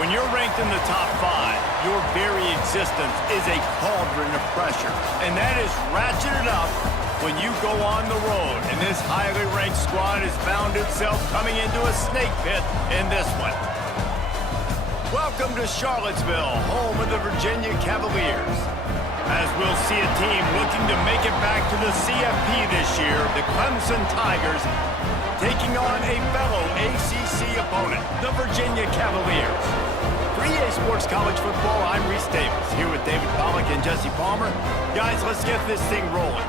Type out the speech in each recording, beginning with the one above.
When you're ranked in the top 5, your very existence is a cauldron of pressure. And that is ratcheted up when you go on the road. And this highly ranked squad has found itself coming into a snake pit in this one. Welcome to Charlottesville, home of the Virginia Cavaliers. As we'll see a team looking to make it back to the CFP this year, the Clemson Tigers taking on a fellow ACC opponent, the Virginia Cavaliers. For EA Sports College Football, I'm Reese Davis, here with David Pollack and Jesse Palmer. Guys, let's get this thing rolling.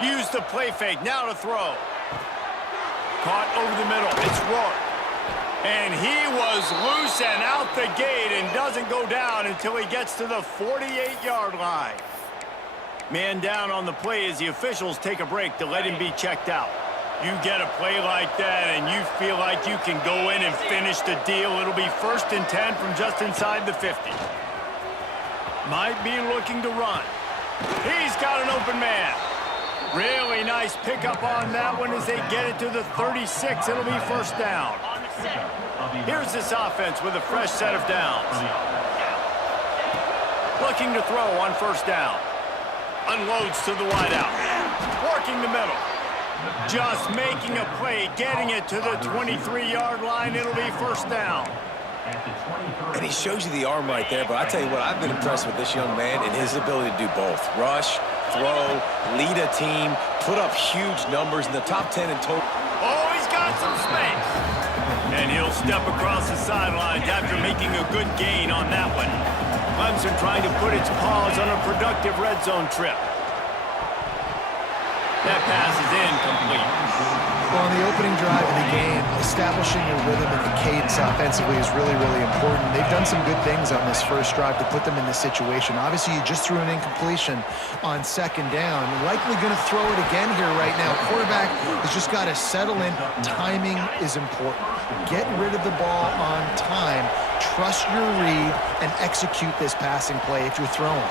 Use the play fake, now to throw. Caught over the middle, it's Rourke. And he was loose and out the gate and doesn't go down until he gets to the 48-yard line. Man down on the play as the officials take a break to let him be checked out. You get a play like that and you feel like you can go in and finish the deal. It'll be 1st and 10 from just inside the 50. Might be looking to run. He's got an open man. Really nice pickup on that one as they get it to the 36. It'll be 1st down. Here's this offense with a fresh set of downs. Looking to throw on 1st down. Unloads to the wideout. Working the middle. Just making a play, getting it to the 23-yard line. It'll be 1st down. And he shows you the arm right there, but I tell you what, I've been impressed with this young man and his ability to do both. Rush, throw, lead a team, put up huge numbers in the top 10 in total. Oh, he's got some space. And he'll step across the sidelines after making a good gain on that one. Clemson trying to put its paws on a productive red zone trip. That pass is incomplete. Well, on the opening drive of the game, establishing your rhythm and the cadence offensively is really, really important. They've done some good things on this first drive to put them in this situation. Obviously, you just threw an incompletion on 2nd down. Likely going to throw it again here right now. Quarterback has just got to settle in. Timing is important. Get rid of the ball on time. Trust your read and execute this passing play if you're throwing.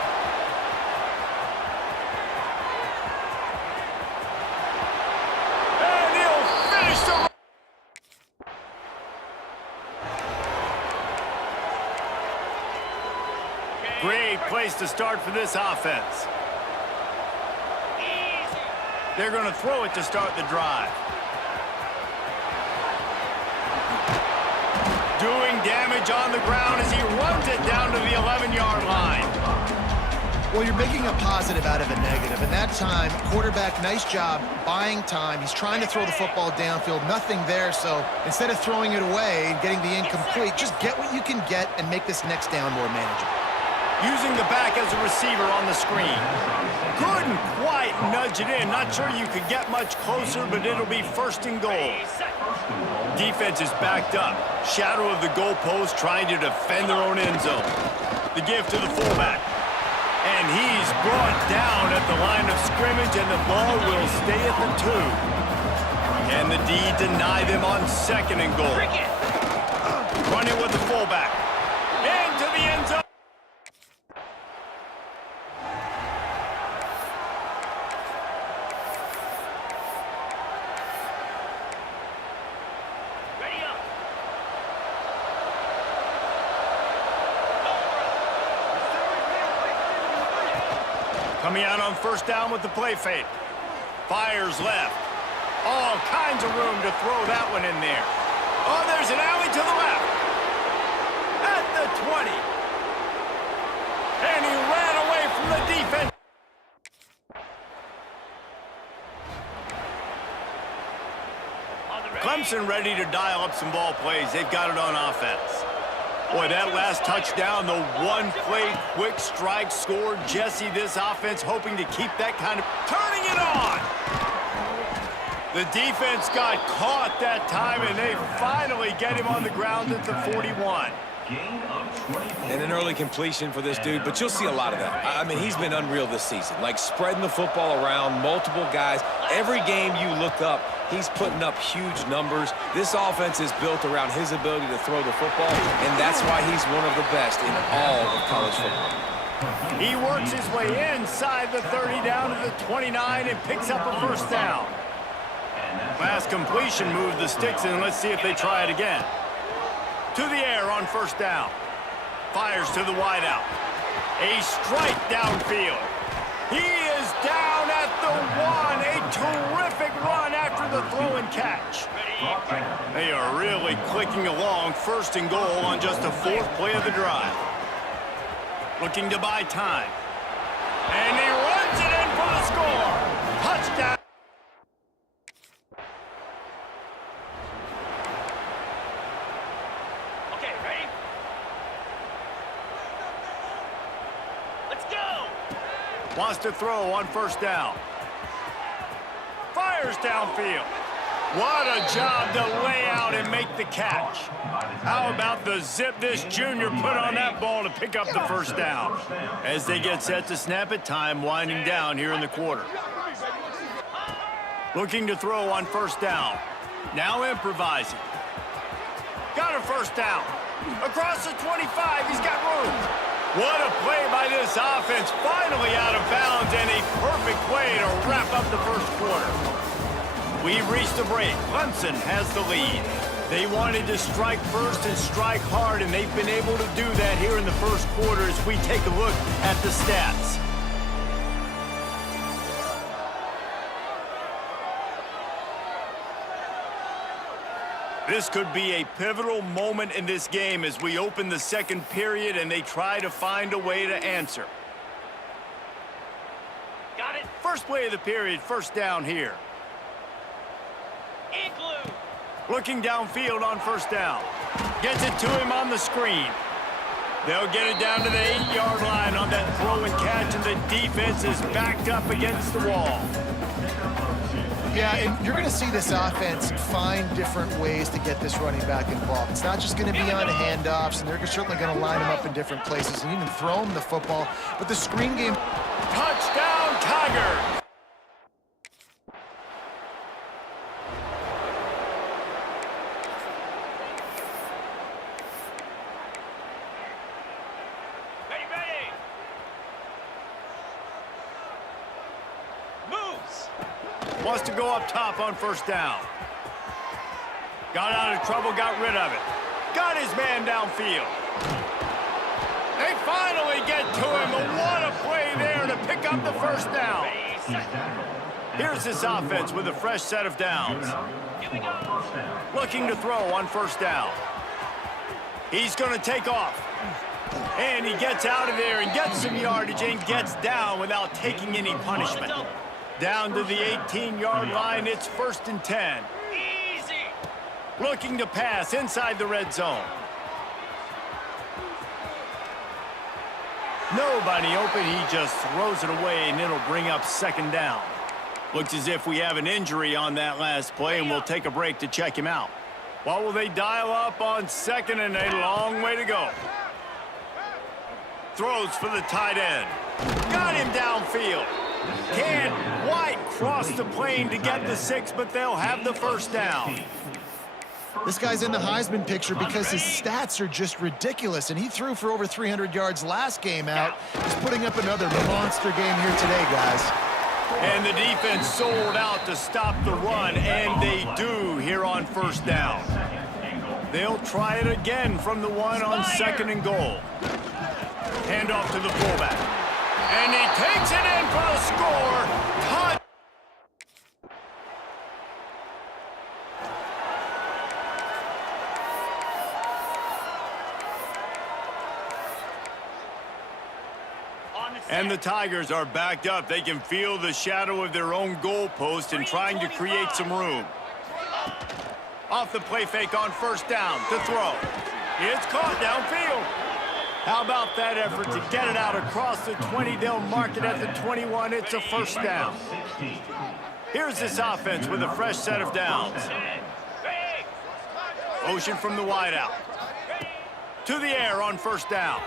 Great place to start for this offense. They're going to throw it to start the drive. Doing damage on the ground as he runs it down to the 11-yard line. Well, you're making a positive out of a negative. And that time, quarterback, nice job buying time. He's trying to throw the football downfield. Nothing there, so instead of throwing it away and getting the incomplete, just get what you can get and make this next down more manageable. Using the back as a receiver on the screen. Couldn't quite nudge it in. Not sure you could get much closer, but it'll be 1st and goal. Defense is backed up. Shadow of the goalpost trying to defend their own end zone. The give to the fullback. And he's brought down at the line of scrimmage, and the ball will stay at the 2. Can the D deny them on 2nd and goal? Running with the fullback. Into the end zone. Coming out on 1st down with the play fake. Fires left. All kinds of room to throw that one in there. Oh, there's an alley to the left. At the 20. And he ran away from the defense. Clemson ready to dial up some ball plays. They've got it on offense. Boy, that last touchdown, the one-play quick strike score. Jesse, this offense hoping to keep that kind of... Turning it on! The defense got caught that time, and they finally get him on the ground at the 41. And an early completion for this dude, but you'll see a lot of that. I mean, he's been unreal this season, like spreading the football around, multiple guys. Every game you look up, he's putting up huge numbers. This offense is built around his ability to throw the football, and that's why he's one of the best in all of college football. He works his way inside the 30 down to the 29 and picks up a first down. Last completion moved the sticks in. Let's see if they try it again. To the air on first down. Fires to the wideout. A strike downfield. He is down at the 1. A terrific run after the throw and catch. They are really clicking along. First and goal on just the 4th play of the drive. Looking to buy time. And he runs it in for the score. Touchdown. Okay, ready? Let's go! Wants to throw on first down. Fires downfield. What a job to lay out and make the catch. How about the zip this junior put on that ball to pick up the first down? As they get set to snap it, time winding down here in the quarter. Looking to throw on first down. Now improvising. Got a first down. Across the 25, he's got room. What a play by this offense. Finally out of bounds, and a perfect way to wrap up the first quarter. We've reached a break. Clemson has the lead. They wanted to strike first and strike hard, and they've been able to do that here in the first quarter as we take a look at the stats. This could be a pivotal moment in this game as we open the second period and they try to find a way to answer. Got it. First play of the period, first down here. Igloo. Looking downfield on first down. Gets it to him on the screen. They'll get it down to the 8-yard line on that throw and catch, and the defense is backed up against the wall. Yeah, and you're going to see this offense find different ways to get this running back involved. It's not just going to be on handoffs, and they're certainly going to line him up in different places and even throw him the football. But the screen game... Touchdown, Tiger! Wants to go up top on first down. Got out of trouble, got rid of it. Got his man downfield. They finally get to him, and what a play there to pick up the first down. Here's this offense with a fresh set of downs. Looking to throw on first down. He's going to take off. And he gets out of there and gets some yardage and gets down without taking any punishment. Down to the 18-yard line, it's first and 10. Easy. Looking to pass inside the red zone. Nobody open, he just throws it away, and it'll bring up second down. Looks as if we have an injury on that last play, and we'll take a break to check him out. What will they dial up on second, and a long way to go. Throws for the tight end. Got him downfield. Can't quite cross the plane to get the 6, but they'll have the first down. This guy's in the Heisman picture because his stats are just ridiculous, and he threw for over 300 yards last game out. He's putting up another monster game here today, guys. And the defense sold out to stop the run, and they do here on first down. They'll try it again from the 1 on second and goal. Hand off to the fullback. And he takes it in for the score. Touch. And the Tigers are backed up. They can feel the shadow of their own goalpost and trying to create some room. Off the play fake on first down to throw. It's caught downfield. How about that effort to get it out across the 20? They'll mark it at the 21. It's a first down. Here's this offense with a fresh set of downs. Motion from the wideout. To the air on first down.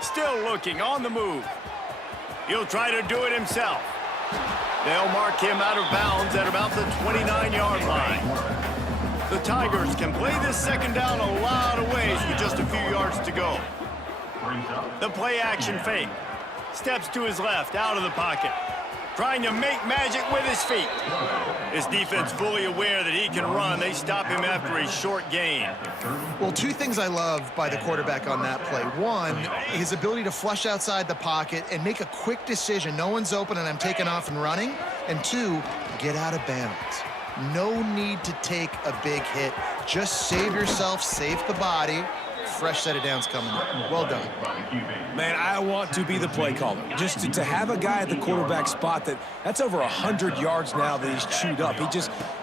Still looking on the move. He'll try to do it himself. They'll mark him out of bounds at about the 29-yard line. The Tigers can play this second down a lot of ways with just a few yards to go. The play action fake. Steps to his left, out of the pocket. Trying to make magic with his feet. His defense fully aware that he can run. They stop him after a short gain. Well, two things I love by the quarterback on that play. One, his ability to flush outside the pocket and make a quick decision. No one's open and I'm taking off and running. And two, get out of bounds. No need to take a big hit. Just save yourself, save the body. Fresh set of downs coming up. Well done. Man, I want to be the play caller. Just to have a guy at the quarterback spot that's over 100 yards now that he's chewed up.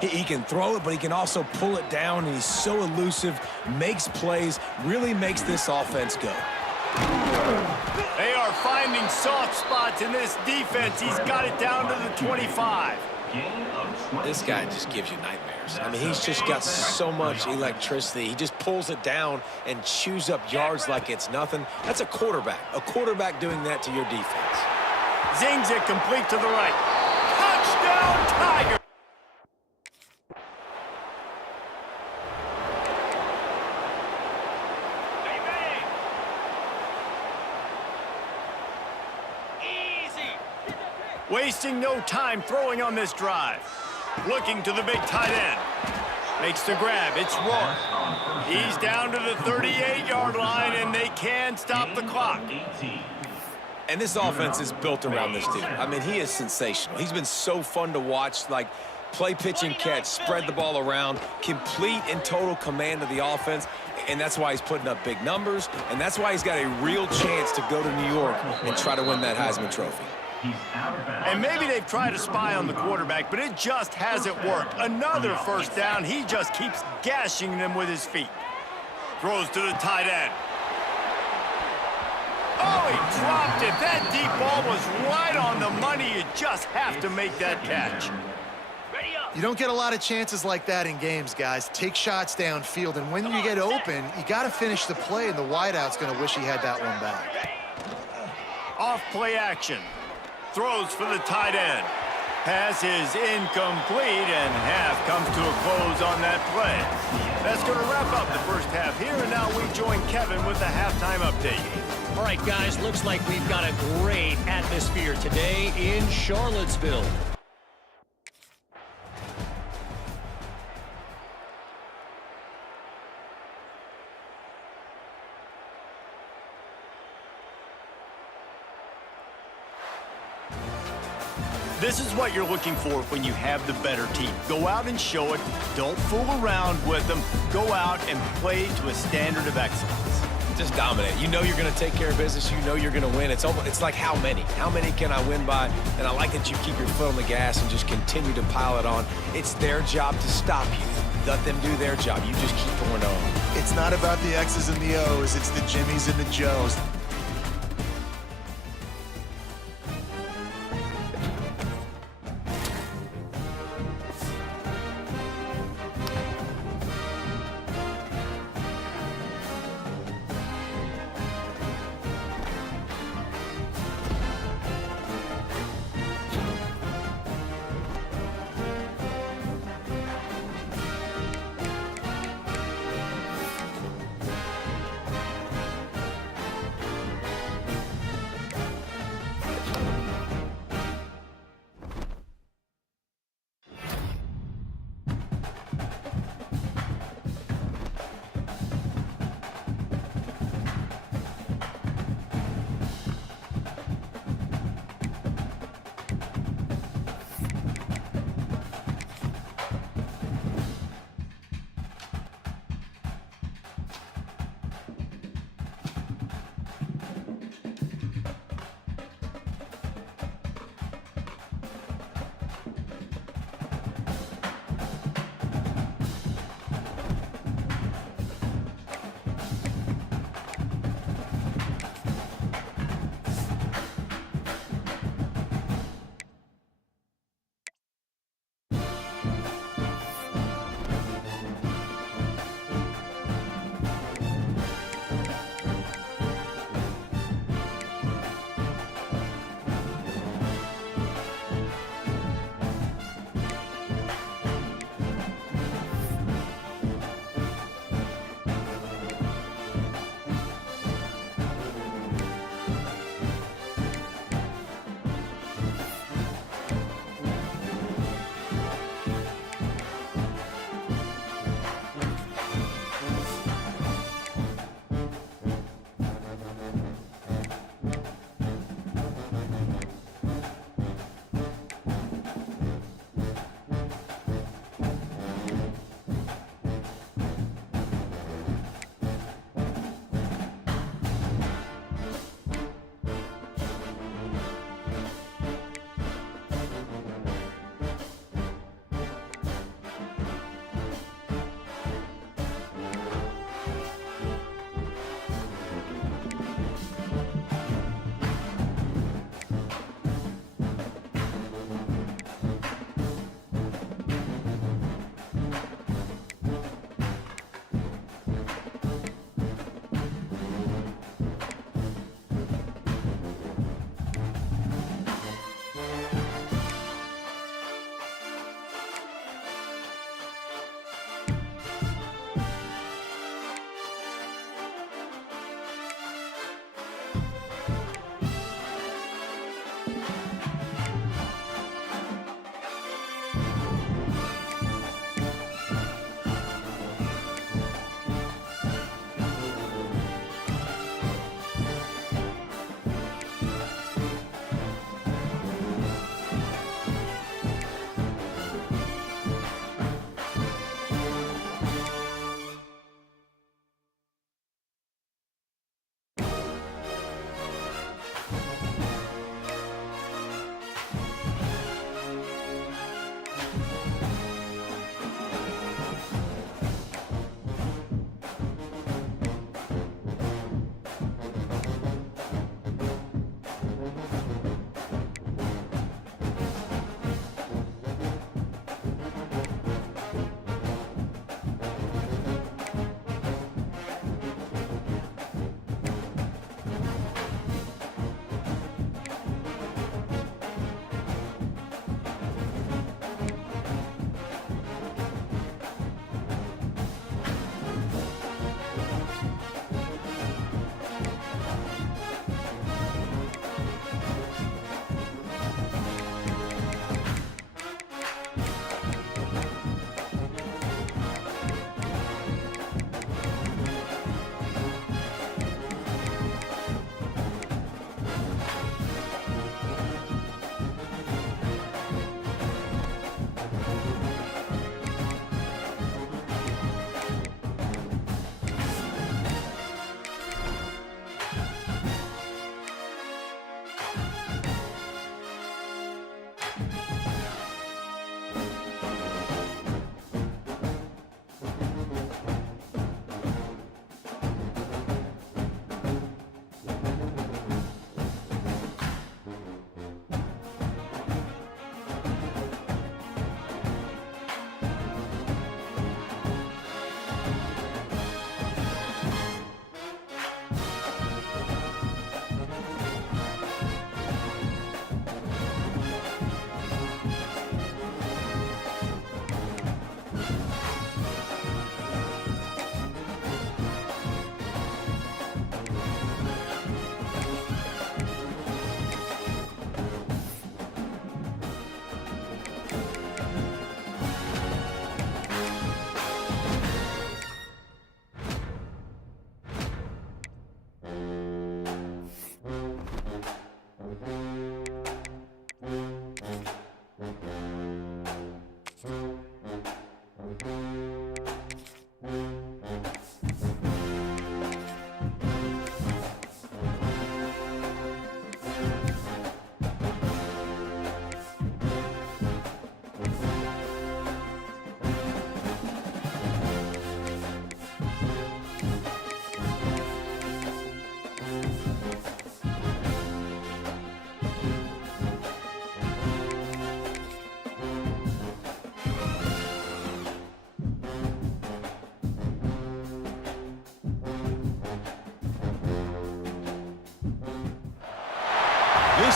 He can throw it, but he can also pull it down, and he's so elusive, makes plays, really makes this offense go. They are finding soft spots in this defense. He's got it down to the 25. This guy just gives you nightmares. I mean, he's just got so much electricity. He just pulls it down and chews up yards like it's nothing. That's a quarterback. A quarterback doing that to your defense. Zings it complete to the right. Touchdown, Tiger! Wasting no time throwing on this drive. Looking to the big tight end. Makes the grab. It's Rourke. He's down to the 38-yard line, and they can stop the clock. And this offense is built around this dude. I mean, he is sensational. He's been so fun to watch, like play, pitch, and catch, spread the ball around, complete and total command of the offense. And that's why he's putting up big numbers, and that's why he's got a real chance to go to New York and try to win that Heisman Trophy. And maybe they've tried to spy on the quarterback, but it just hasn't worked. Another first down. He just keeps gashing them with his feet. Throws to the tight end. Oh, he dropped it. That deep ball was right on the money. You just have to make that catch. You don't get a lot of chances like that in games, guys. Take shots downfield, and when you get open, you got to finish the play, and the wideout's going to wish he had that one back. Off play action. Throws for the tight end. Pass is incomplete, and half comes to a close on that play. That's going to wrap up the first half here, and now we join Kevin with the halftime update. All right, guys, looks like we've got a great atmosphere today in Charlottesville. This is what you're looking for when you have the better team. Go out and show it. Don't fool around with them. Go out and play to a standard of excellence. Just dominate. You know you're going to take care of business. You know you're going to win. It's like how many? How many can I win by? And I like that you keep your foot on the gas and just continue to pile it on. It's their job to stop you. Let them do their job. You just keep pouring on. It's not about the X's and the O's. It's the Jimmies and the Joes.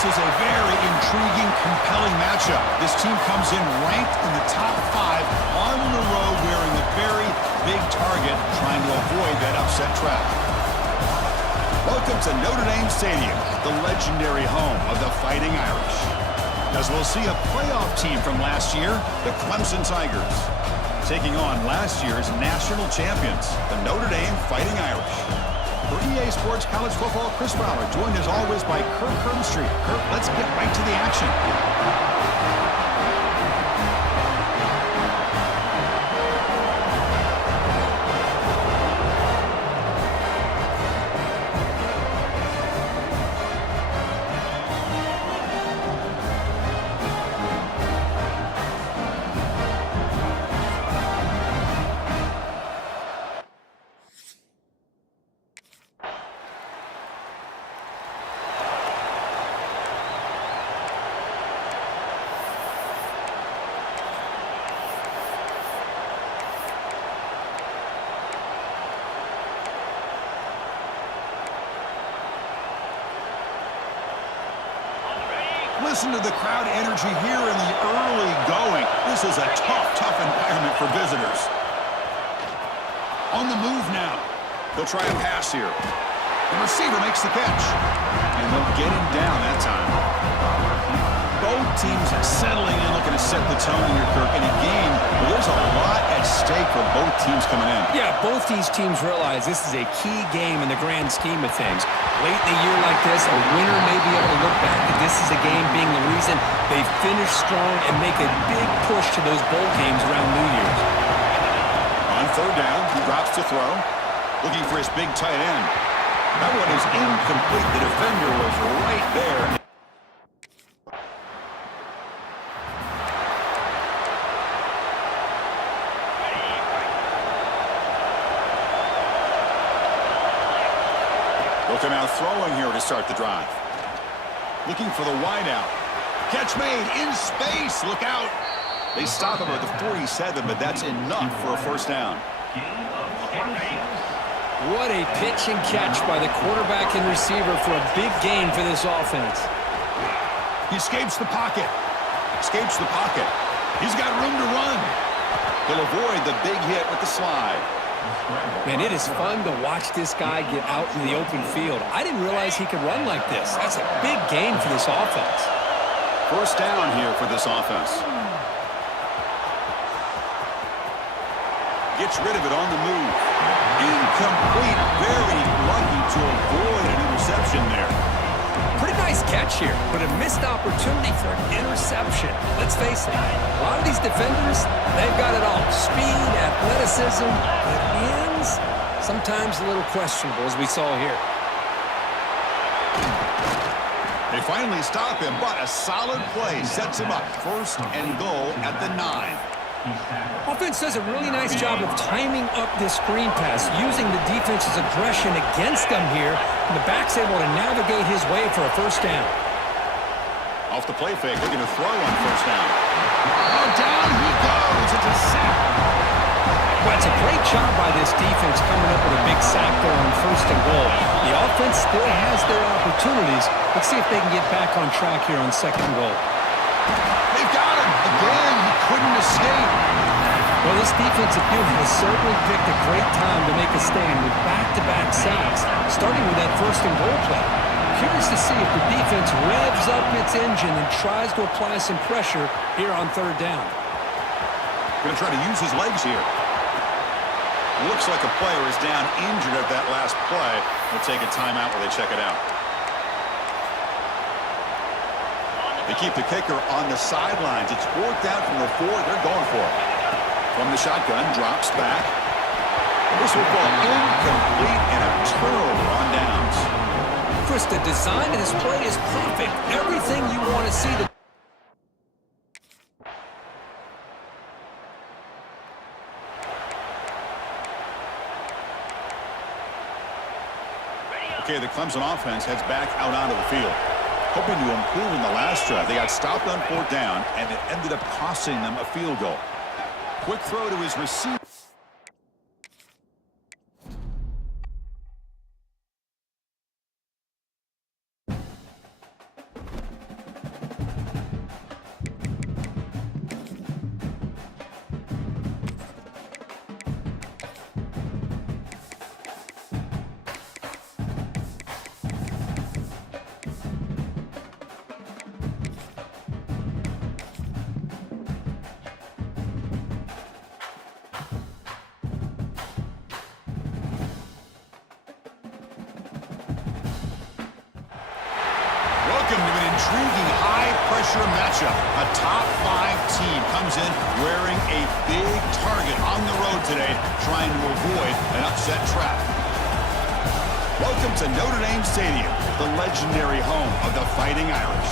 This is a very intriguing, compelling matchup. This team comes in ranked in the top 5 on the road wearing a very big target, trying to avoid that upset trap. Welcome to Notre Dame Stadium, the legendary home of the Fighting Irish. As we'll see a playoff team from last year, the Clemson Tigers, taking on last year's national champions, the Notre Dame Fighting Irish. For EA Sports College Football, Chris Fowler, joined as always by Kirk Herbstreit. Kirk, let's get right to the action. Listen to the crowd energy here in the early going. This is a tough environment for visitors. On the move now. They'll try a pass here. The receiver makes the catch. And they'll get him down that time. Both teams settling in, looking to set the tone here, Kirk, in a game where there's a lot at stake for both teams coming in. Yeah, both these teams realize this is a key game in the grand scheme of things. Late in a year like this, a winner may be able to look back at this as a game being the reason they finish strong and make a big push to those bowl games around New Year's. On third down, he drops to throw, looking for his big tight end. That one is incomplete. The defender was right there. Looking out throwing here to start the drive. Looking for the wideout. Catch made in space. Look out. They stop him at the 47, but that's enough for a first down. What a pitch and catch by the quarterback and receiver for a big gain for this offense. He escapes the pocket. Escapes the pocket. He's got room to run. He'll avoid the big hit with the slide. Man, it is fun to watch this guy get out in the open field. I didn't realize he could run like this. That's a big gain for this offense. First down here for this offense. Gets rid of it on the move. Incomplete. Very lucky to avoid an interception there. Pretty nice catch here, but a missed opportunity for an interception. Let's face it, a lot of these defenders, they've got it all. Speed, athleticism, but ends, sometimes a little questionable, as we saw here. They finally stop him, but a solid play sets him up. First and goal at the 9. Offense does a really nice job of timing up this screen pass, using the defense's aggression against them here, and the back's able to navigate his way for a first down. Off the play fake, looking to throw on first down. Oh, down he goes. It's a sack. Well, it's a great job by this defense coming up with a big sack there on first and goal. The offense still has their opportunities. Let's see if they can get back on track here on second and goal. They've got him. Again, he couldn't escape. Well, this defensive unit has certainly picked a great time to make a stand with back-to-back sacks, starting with that first and goal play. Curious to see if the defense revs up its engine and tries to apply some pressure here on third down. Going to try to use his legs here. Looks like a player is down injured at that last play. They'll take a timeout while they check it out. They keep the kicker on the sidelines. It's fourth down from the 4. They're going for it. From the shotgun, drops back. This will go incomplete and a turnover on downs. Chris, the design of this play is perfect. Everything you want to see. Okay, the Clemson offense heads back out onto the field. Hoping to improve in the last drive. They got stopped on fourth down, and it ended up costing them a field goal. Quick throw to his receiver. intriguing high-pressure matchup. A top-5 team comes in wearing a big target on the road today, trying to avoid an upset trap. Welcome to Notre Dame Stadium, the legendary home of the Fighting Irish.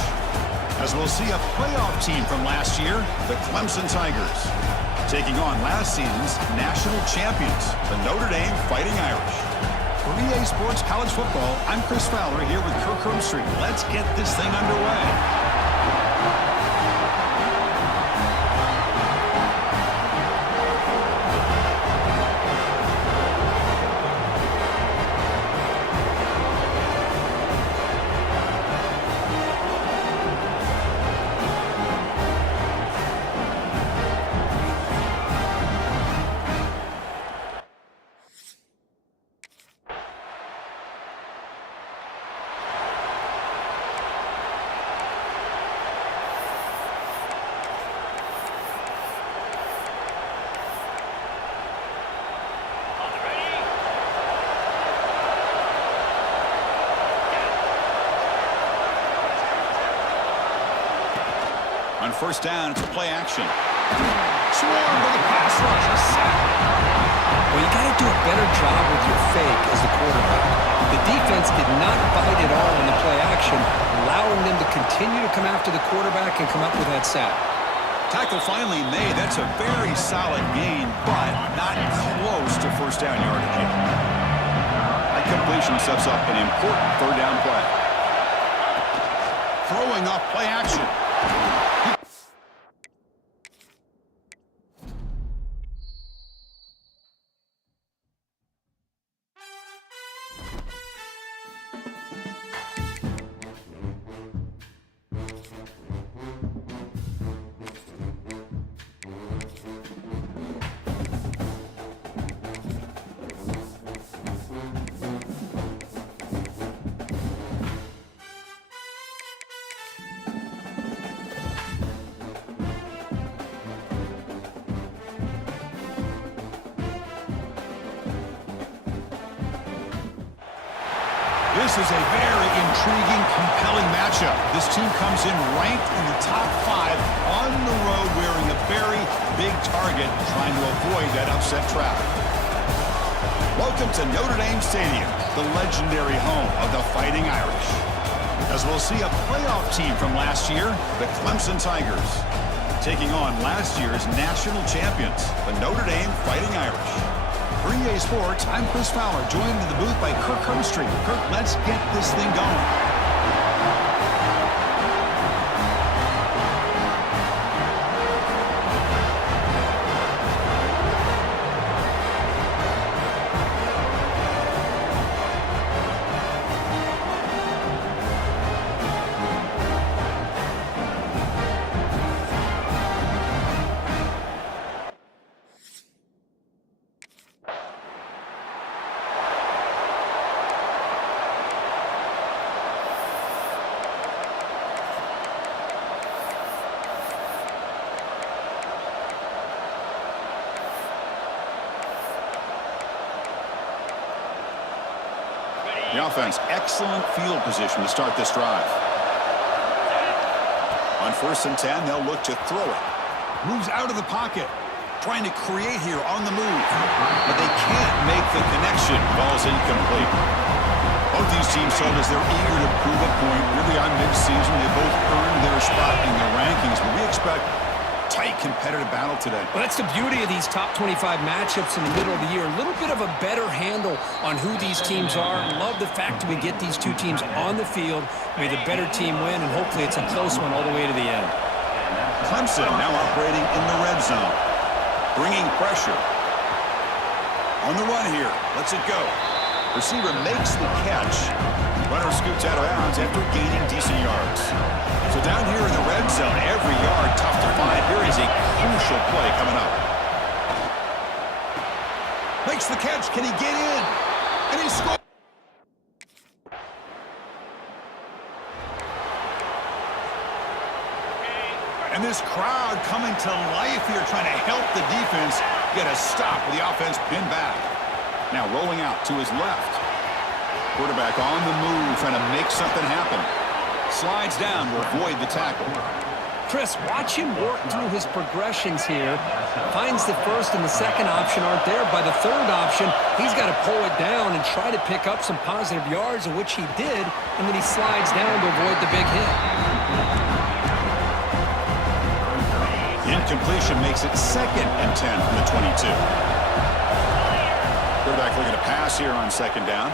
As we'll see a playoff team from last year, the Clemson Tigers, taking on last season's national champions, the Notre Dame Fighting Irish. For EA Sports College Football, I'm Chris Fowler here with Kirk Herbstreit. Let's get this thing underway. On first down, it's a play action. Swarmed with a pass rush, a sack. Well, you got to do a better job with your fake as the quarterback. The defense did not bite at all in the play action, allowing them to continue to come after the quarterback and come up with that sack. Tackle finally made. That's a very solid gain, but not close to first down yardage yet. That completion sets up an important third down play. Throwing off play action. This is a very intriguing, compelling matchup. This team comes in ranked in the top 5 on the road wearing a very big target, trying to avoid that upset trap. Welcome to Notre Dame Stadium, the legendary home of the Fighting Irish. As we'll see a playoff team from last year, the Clemson Tigers, taking on last year's national champions, the Notre Dame Fighting Irish. For EA Sports, I'm Chris Fowler, joined in the booth by Kirk Herbstreit. Kirk, let's get this thing going. The offense, excellent field position to start this drive. On 1st and 10, they'll look to throw it. Moves out of the pocket. Trying to create here on the move. But they can't make the connection. Ball's incomplete. Both these teams told us they're eager to prove a point. Really on midseason, they both earned their spot in the rankings. But we expect tight competitive battle today. Well, that's the beauty of these top 25 matchups in the middle of the year. A little bit of a better handle on who these teams are. Love the fact that we get these two teams on the field. May the better team win, and hopefully it's a close one all the way to the end. Clemson now operating in the red zone. Bringing pressure. On the run here. Lets it go. Receiver makes the catch. Runner scoots out of bounds after gaining decent yards. So down here in the red zone, every yard tough to find. Here is a crucial play coming up. Makes the catch. Can he get in? And he scores. And this crowd coming to life here, trying to help the defense get a stop with the offense pinned back. Now rolling out to his left. Quarterback on the move, trying to make something happen. Slides down to avoid the tackle. Chris, watch him work through his progressions here. Finds the first and the second option aren't there. By the third option, he's got to pull it down and try to pick up some positive yards, of which he did, and then he slides down to avoid the big hit. Incompletion makes it 2nd and 10 from the 22. Quarterback looking to pass here on 2nd down.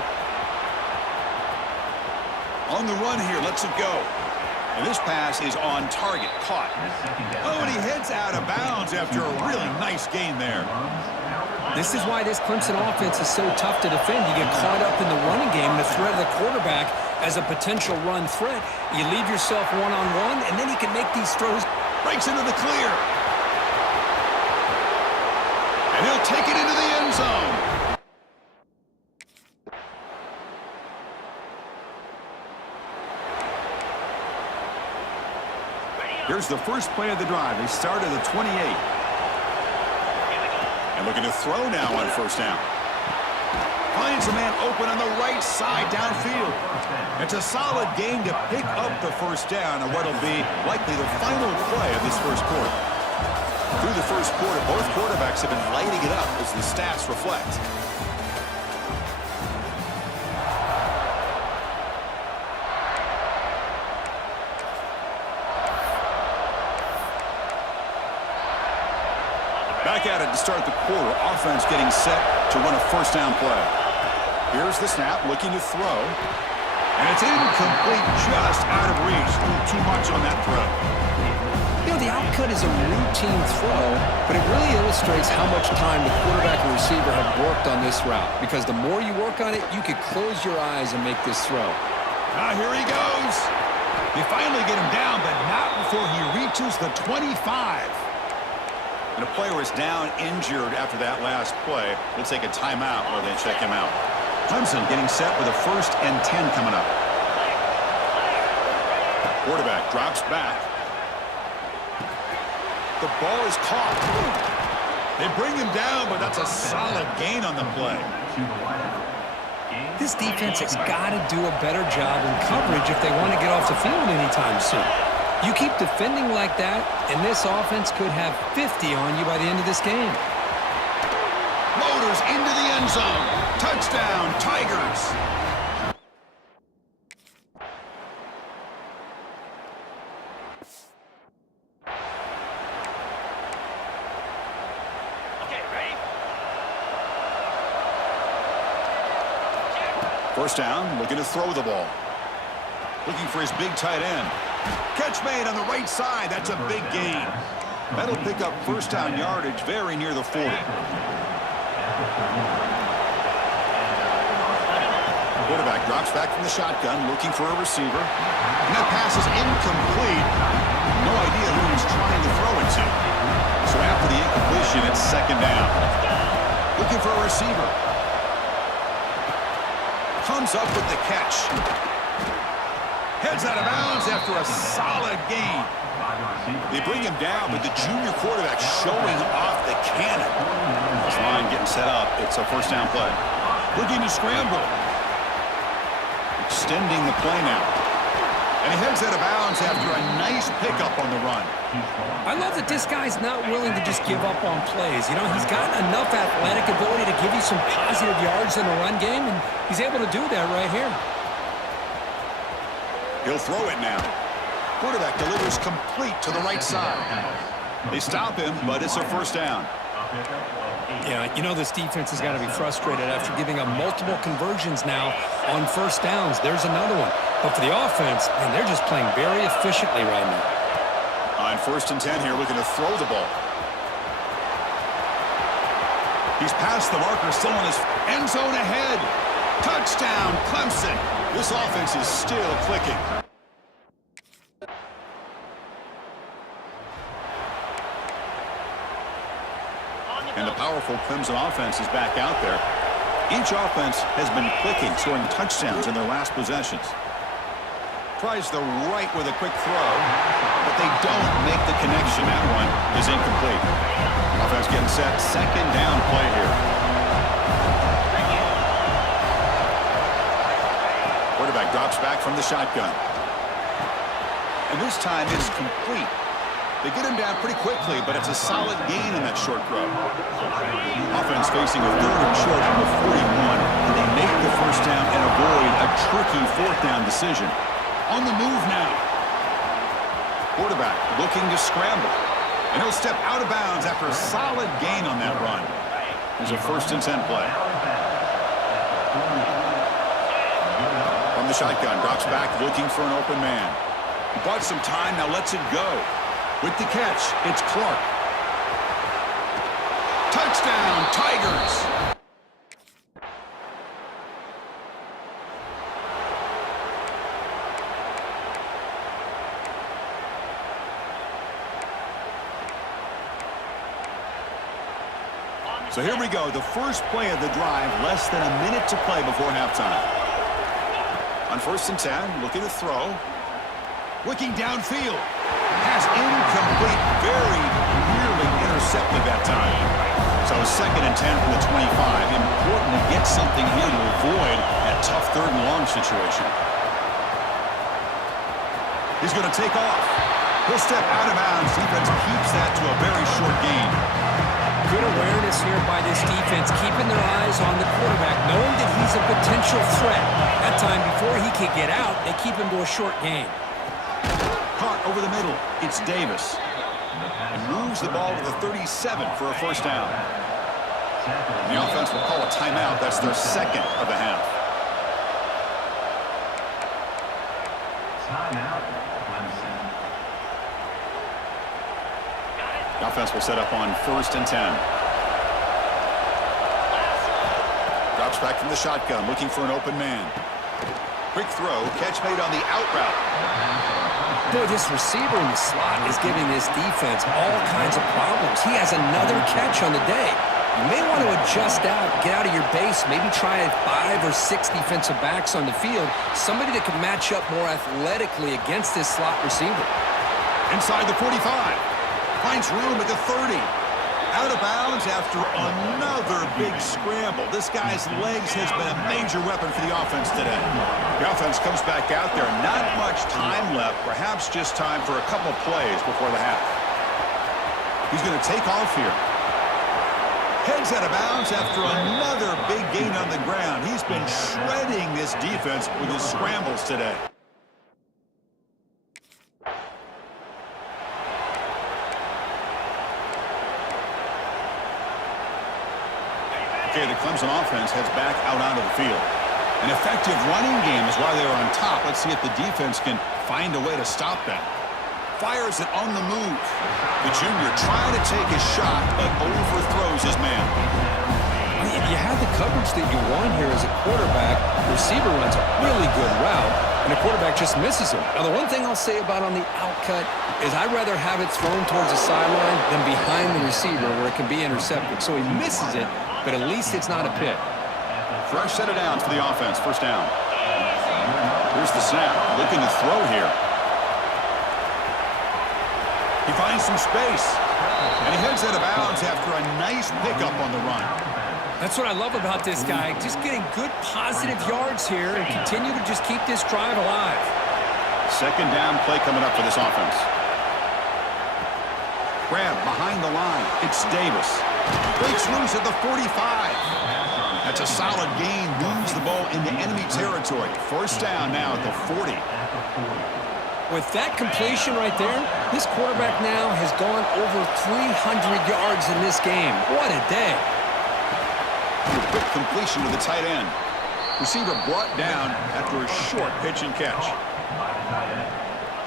On the run here, lets it go. And this pass is on target, caught. Oh, and he heads out of bounds after a really nice gain there. This is why this Clemson offense is so tough to defend. You get caught up in the running game, the threat of the quarterback as a potential run threat. You leave yourself one-on-one, and then he can make these throws. Breaks into the clear. And he'll take it into the end zone. Here's the first play of the drive. They start at the 28. And looking to throw now on 1st down. Finds a man open on the right side downfield. It's a solid gain to pick up the 1st down on what'll be likely the final play of this first quarter. Through the first quarter, both quarterbacks have been lighting it up as the stats reflect. Back at it to start the quarter. Offense getting set to run a 1st down play. Here's the snap, looking to throw. And it's incomplete, just out of reach. A little too much on that throw. You know, the outcut is a routine throw, but it really illustrates how much time the quarterback and receiver have worked on this route. Because the more you work on it, you could close your eyes and make this throw. Ah, here he goes. They finally get him down, but not before he reaches the 25. And a player is down injured after that last play. We'll take a timeout while they check him out. Clemson getting set with a 1st and 10 coming up. Quarterback drops back. The ball is caught. They bring him down, but that's a solid gain on the play. This defense has got to do a better job in coverage if they want to get off the field anytime soon. You keep defending like that, and this offense could have 50 on you by the end of this game. Motors into the end zone. Touchdown, Tigers. Okay, ready? 1st down, looking to throw the ball. Looking for his big tight end. Catch made on the right side. That's a big gain. That'll pick up 1st down yardage very near the 40. Quarterback drops back from the shotgun, looking for a receiver. And that pass is incomplete. No idea who he's trying to throw it to. So after the incompletion, it's 2nd down. Looking for a receiver. Comes up with the catch. Heads out of bounds after a solid gain. They bring him down, but the junior quarterback showing off the cannon. This line getting set up. It's a 1st down play. Looking to scramble. Extending the play now. And he heads out of bounds after a nice pickup on the run. I love that this guy's not willing to just give up on plays. You know, he's got enough athletic ability to give you some positive yards in the run game, and he's able to do that right here. He'll throw it now. Quarterback delivers complete to the right side. They stop him, but it's a 1st down. Yeah, you know this defense has got to be frustrated after giving up multiple conversions now on 1st downs. There's another one. But for the offense, man, they're just playing very efficiently right now. On 1st and 10 here, looking to throw the ball. He's past the marker, still in his end zone ahead. Touchdown, Clemson. This offense is still clicking. And the powerful Clemson offense is back out there. Each offense has been clicking, scoring touchdowns in their last possessions. Tries the right with a quick throw, but they don't make the connection. That one is incomplete. Offense getting set. 2nd down play here. Quarterback drops back from the shotgun. And this time it's complete. They get him down pretty quickly, but it's a solid gain in that short throw. Offense facing a 3rd and short from the 41, and they make the first down and avoid a tricky 4th down decision. On the move now. Quarterback looking to scramble, and he'll step out of bounds after a solid gain on that run. There's a 1st and 10 play. From the shotgun, drops back looking for an open man. He bought some time, now lets it go. With the catch, it's Clark. Touchdown, Tigers! So here we go, the first play of the drive, less than a minute to play before halftime. On 1st and 10, looking to throw. Looking downfield. Pass incomplete, very nearly intercepted that time. So 2nd and 10 from the 25. Important to get something here to avoid that tough 3rd and long situation. He's going to take off. He'll step out of bounds. Defense keeps that to a very short gain. Good awareness here by this defense, keeping their eyes on the quarterback, knowing that he's a potential threat. That time, before he could get out, they keep him to a short gain. Caught over the middle. It's Davis. And moves the ball to the 37 for a 1st down. The offense will call a timeout. That's their 2nd of the half. The offense will set up on 1st and 10. Drops back from the shotgun, looking for an open man. Quick throw, catch made on the out route. Boy, this receiver in the slot is giving this defense all kinds of problems. He has another catch on the day. You may want to adjust out, get out of your base, maybe try 5 or 6 defensive backs on the field, somebody that can match up more athletically against this slot receiver. Inside the 45. Finds room at the 30. Out of bounds after another big scramble. This guy's legs has been a major weapon for the offense today. The offense comes back out there. Not much time left. Perhaps just time for a couple plays before the half. He's going to take off here. Heads out of bounds after another big gain on the ground. He's been shredding this defense with his scrambles today. Okay, the Clemson offense heads back out onto the field. An effective running game is why they were on top. Let's see if the defense can find a way to stop that. Fires it on the move. The junior trying to take his shot, but overthrows his man. You have the coverage that you want here as a quarterback. The receiver runs a really good route, and the quarterback just misses him. Now, the one thing I'll say about on the outcut is I'd rather have it thrown towards the sideline than behind the receiver where it can be intercepted. So he misses it, but at least it's not a pick. Fresh set of downs for the offense. 1st down. Here's the snap. Looking to throw here. He finds some space. And he heads out of bounds after a nice pickup on the run. That's what I love about this guy. Just getting good positive yards here and continue to just keep this drive alive. 2nd down play coming up for this offense. Grab behind the line. It's Davis. Breaks loose at the 45. That's a solid gain. Moves the ball into enemy territory. 1st down now at the 40. With that completion right there, this quarterback now has gone over 300 yards in this game. What a day. Quick completion to the tight end. Receiver brought down after a short pitch and catch.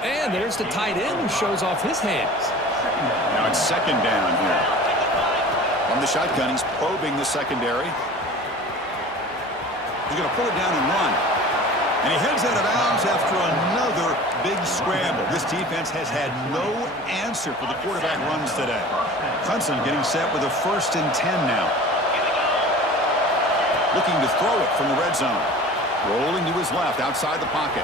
And there's the tight end who shows off his hands. Now it's 2nd down here. On the shotgun, he's probing the secondary. He's going to pull it down and run. And he heads out of bounds after another big scramble. This defense has had no answer for the quarterback runs today. Clemson getting set with a 1st and 10 now. Looking to throw it from the red zone. Rolling to his left outside the pocket.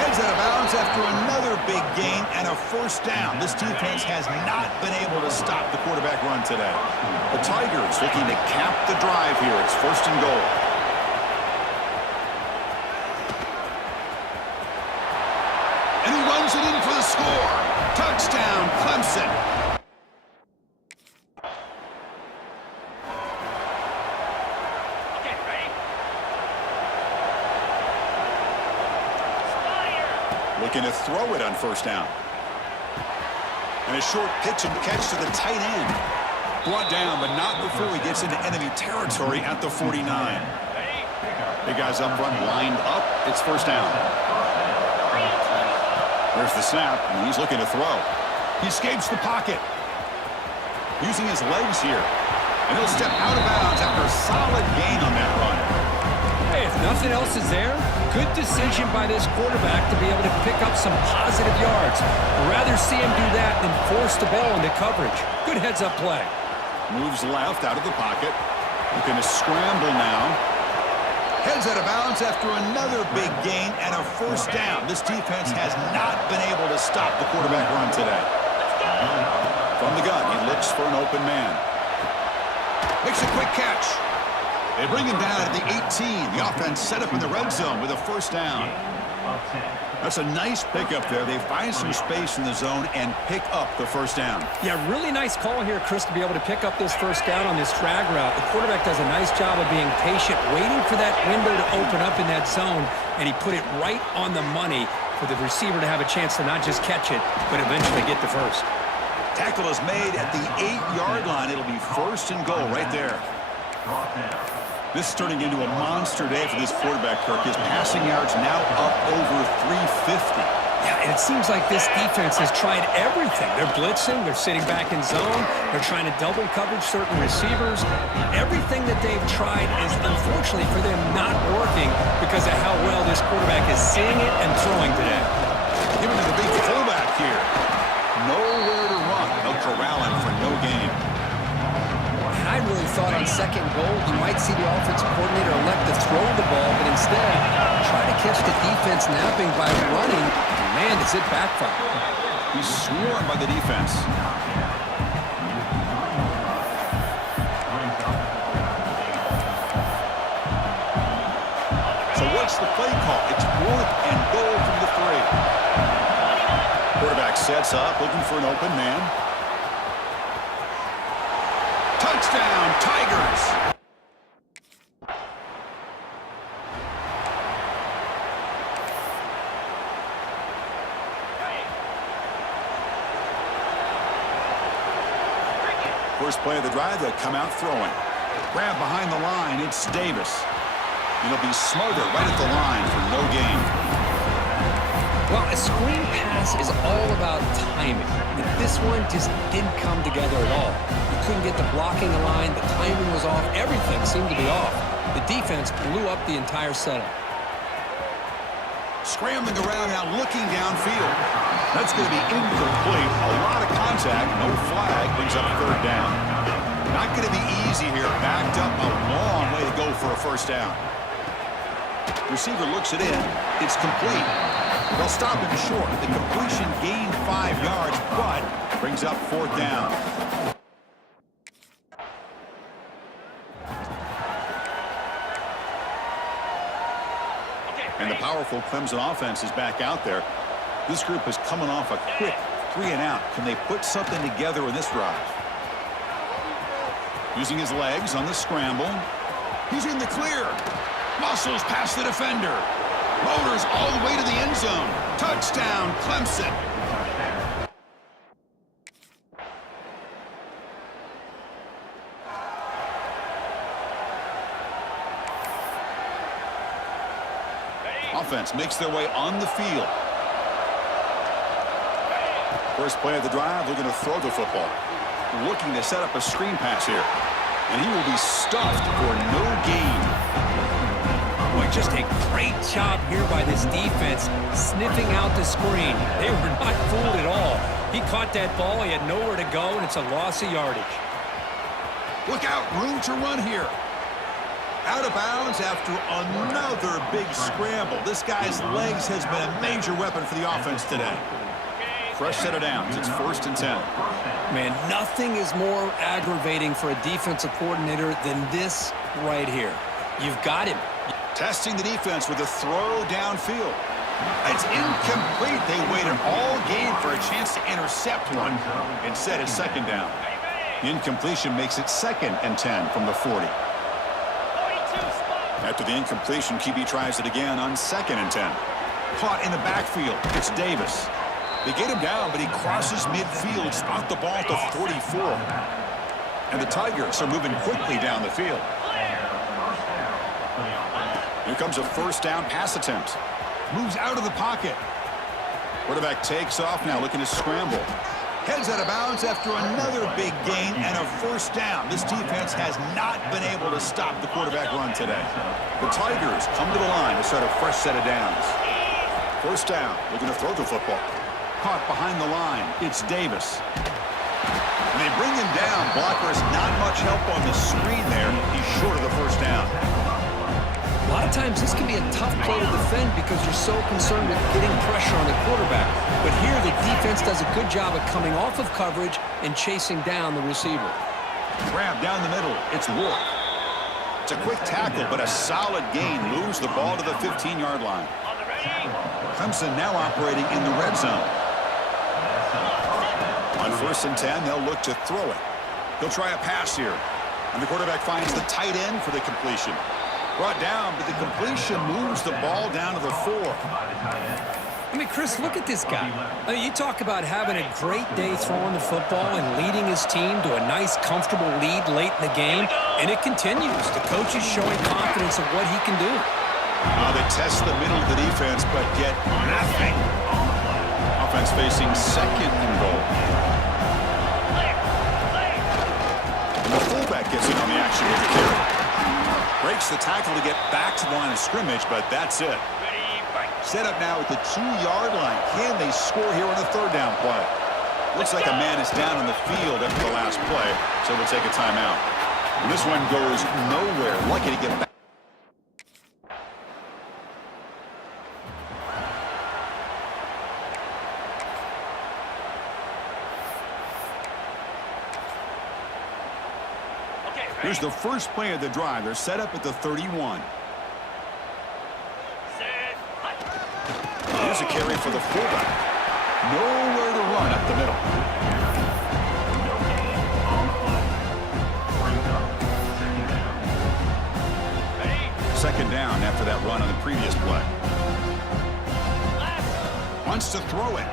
Heads out of bounds after another big gain and a 1st down. This defense has not been able to stop the quarterback run today. The Tigers looking to cap the drive here. It's 1st and goal. Touchdown, Clemson. Okay, ready? Fire! Looking to throw it on first down. And a short pitch and catch to the tight end. Brought down, but not before he gets into enemy territory at the 49. Big guys up front lined up. It's first down. There's the snap, and he's looking to throw. He escapes the pocket. Using his legs here. And he'll step out of bounds after a solid gain on that run. Hey, if nothing else is there, good decision by this quarterback to be able to pick up some positive yards. I'd rather see him do that than force the ball into coverage. Good heads-up play. Moves left out of the pocket. Looking to scramble now. Heads out of bounds after another big gain and a first down. This defense has not been able to stop the quarterback run today. From the gun, he looks for an open man. Makes a quick catch. They bring him down at the 18. The offense set up in the red zone with a first down. That's a nice pickup there. They find some space in the zone and pick up the first down. Yeah, really nice call here, Chris, to be able to pick up this first down on this drag route. The quarterback does a nice job of being patient, waiting for that window to open up in that zone, and he put it right on the money for the receiver to have a chance to not just catch it, but eventually get the first. Tackle is made at the 8-yard line. It'll be first and goal right there. This is turning into a monster day for this quarterback, Kirk. His passing yards now up over 350. Yeah, and it seems like this defense has tried everything. They're blitzing, they're sitting back in zone, they're trying to double coverage certain receivers. Everything that they've tried is, unfortunately for them, not working because of how well this quarterback is seeing it and throwing today. Give it to the big fullback here. Nowhere to run. They'll corral him for no gain. I really thought on second goal you might see the offensive coordinator elect to throw the ball, but instead try to catch the defense napping by running. Man, does it backfire. He's swarmed by the defense. So what's the play call? It's 4th and goal from the 3. Quarterback sets up, looking for an open man. Touchdown, Tigers! First play of the drive, they'll come out throwing. Grab behind the line, it's Davis. And he'll be smothered right at the line for no gain. Well, a screen pass is all about timing. And this one just didn't come together at all. You couldn't get the blocking line, the timing was off, everything seemed to be off. The defense blew up the entire setup. Scrambling around now, looking downfield. That's going to be incomplete. A lot of contact, no flag, brings up 3rd down. Not going to be easy here. Backed up a long way to go for a first down. Receiver looks it in. It's complete. They'll stop him short. The completion gained 5 yards, but brings up 4th down. And the powerful Clemson offense is back out there. This group is coming off a quick 3-and-out. Can they put something together in this drive? Using his legs on the scramble. He's in the clear. Muscles past the defender. Motors all the way to the end zone. Touchdown, Clemson. Offense makes their way on the field. First play of the drive, they're going to throw the football. Looking to set up a screen pass here. And he will be stuffed for no gain. Boy, just a great job here by this defense, sniffing out the screen. They were not fooled at all. He caught that ball, he had nowhere to go, and it's a loss of yardage. Look out, room to run here. Out of bounds after another big scramble. This guy's legs has been a major weapon for the offense today. Fresh set of downs. It's 1st and 10. Man, nothing is more aggravating for a defensive coordinator than this right here. You've got him. Testing the defense with a throw downfield. It's incomplete. They waited all game for a chance to intercept one. Instead, it's second down. The incompletion makes it 2nd and 10 from the 40. After the incompletion, QB tries it again on 2nd and 10. Caught in the backfield. It's Davis. They get him down, but he crosses midfield, spot the ball to 44. And the Tigers are moving quickly down the field. Here comes a first down pass attempt. Moves out of the pocket. Quarterback takes off now, looking to scramble. Heads out of bounds after another big gain and a first down. This defense has not been able to stop the quarterback run today. The Tigers come to the line to start a fresh set of downs. First down, looking to throw the football. Caught behind the line. It's Davis. And they bring him down. Blockers not much help on the screen there. He's short of the first down. A lot of times this can be a tough play to defend because you're so concerned with getting pressure on the quarterback. But here the defense does a good job of coming off of coverage and chasing down the receiver. Grab down the middle. It's Rourke. It's a quick tackle, but a solid gain. Moves the ball to the 15-yard line. Clemson now operating in the red zone. On 1st and 10, they'll look to throw it. He'll try a pass here. And the quarterback finds the tight end for the completion. Brought down, but the completion moves the ball down to the 4. I mean, Chris, look at this guy. I mean, you talk about having a great day throwing the football and leading his team to a nice, comfortable lead late in the game, and it continues. The coach is showing confidence of what he can do. They test the middle of the defense, but get nothing. Offense facing 2nd and goal. And the fullback gets in on the action with the carry. Breaks the tackle to get back to the line of scrimmage, but that's it. Set up now at the 2-yard line. Can they score here on a 3rd down play? Looks like a man is down on the field after the last play, so we'll take a timeout. And this one goes nowhere. Lucky to get back. Here's the first play of the drive. They're set up at the 31. Here's a carry for the fullback. Nowhere to run up the middle. Second down after that run on the previous play. Wants to throw it.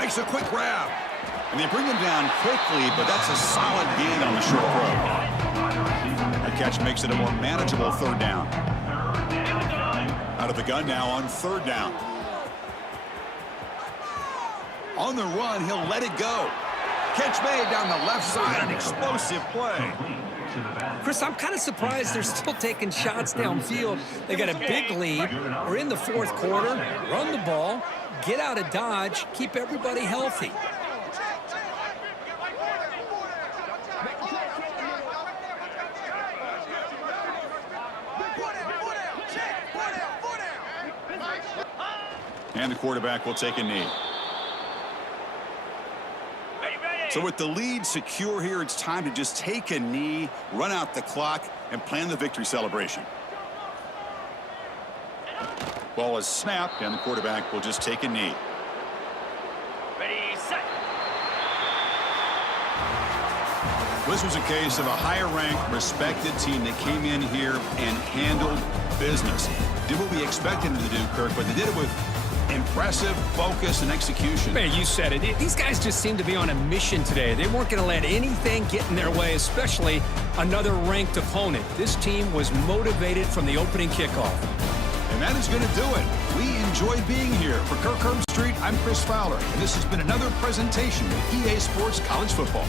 Makes a quick grab. And they bring him down quickly, but that's a solid gain on the short throw. That catch makes it a more manageable 3rd down. Out of the gun now on 3rd down. On the run, he'll let it go. Catch made down the left side, an explosive play. Chris, I'm kind of surprised they're still taking shots downfield. They got a big lead. We're in the 4th quarter. Run the ball, get out of Dodge, keep everybody healthy. And the quarterback will take a knee. So with the lead secure here, it's time to just take a knee, run out the clock, and plan the victory celebration. Ball is snapped, and the quarterback will just take a knee. Ready, set. This was a case of a higher-ranked, respected team that came in here and handled business. Did what we expected them to do, Kirk, but they did it with impressive focus and execution. Man, you said it. These guys just seem to be on a mission today. They weren't going to let anything get in their way, especially another ranked opponent. This team was motivated from the opening kickoff. And that is going to do it. We enjoy being here. For Kirk Herbstreit, I'm Chris Fowler, and this has been another presentation of EA Sports College Football.